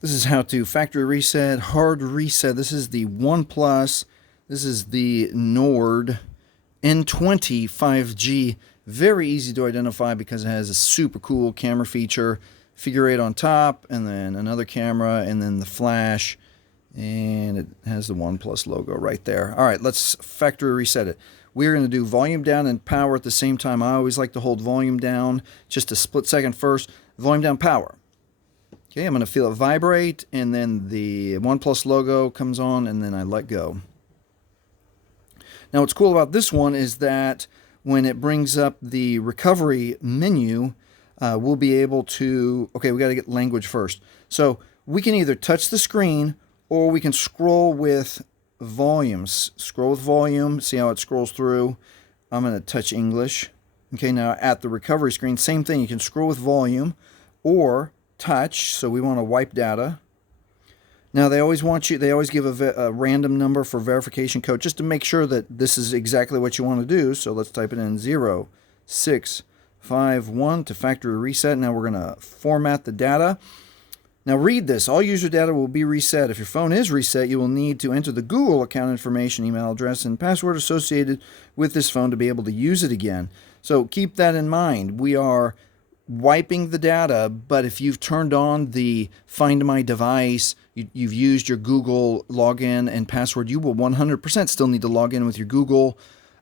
This is how to factory reset, hard reset. This is the OnePlus. This is the Nord N20 5G. Very easy to identify because it has a super cool camera feature. Figure 8 on top, and then another camera, and then the flash. And it has the OnePlus logo right there. All right, let's factory reset it. We're going to do volume down and power at the same time. I always like to hold volume down just a split second first. Volume down, power. Okay, I'm going to feel it vibrate, and then the OnePlus logo comes on, and then I let go. Now, what's cool about this one is that when it brings up the recovery menu, we'll be able to... Okay, we got to get language first. So we can either touch the screen, or we can scroll with volumes. Scroll with volume, see how it scrolls through. I'm going to touch English. Okay, now at the recovery screen, same thing. You can scroll with volume, or touch, so we want to wipe data. Now they always give a random number for verification code just to make sure that this is exactly what you want to do. So let's type it in 0651 to factory reset. Now we're going to format the data. Now read this. All user data will be reset. If your phone is reset, you will need to enter the Google account information, email address, and password associated with this phone to be able to use it again. So keep that in mind. We are wiping the data, but if you've turned on the Find My Device, you've used your Google login and password, you will 100% still need to log in with your Google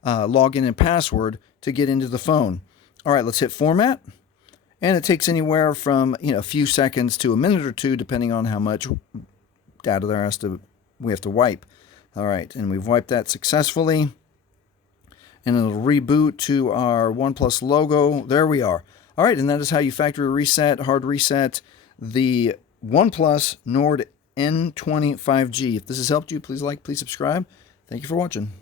login and password to get into the phone. All right, let's hit Format. And it takes anywhere from a few seconds to a minute or two, depending on how much data we have to wipe. All right, and we've wiped that successfully. And it'll reboot to our OnePlus logo. There we are. All right, and that is how you factory reset, hard reset the OnePlus Nord N20 5G. If this has helped you, please like, please subscribe. Thank you for watching.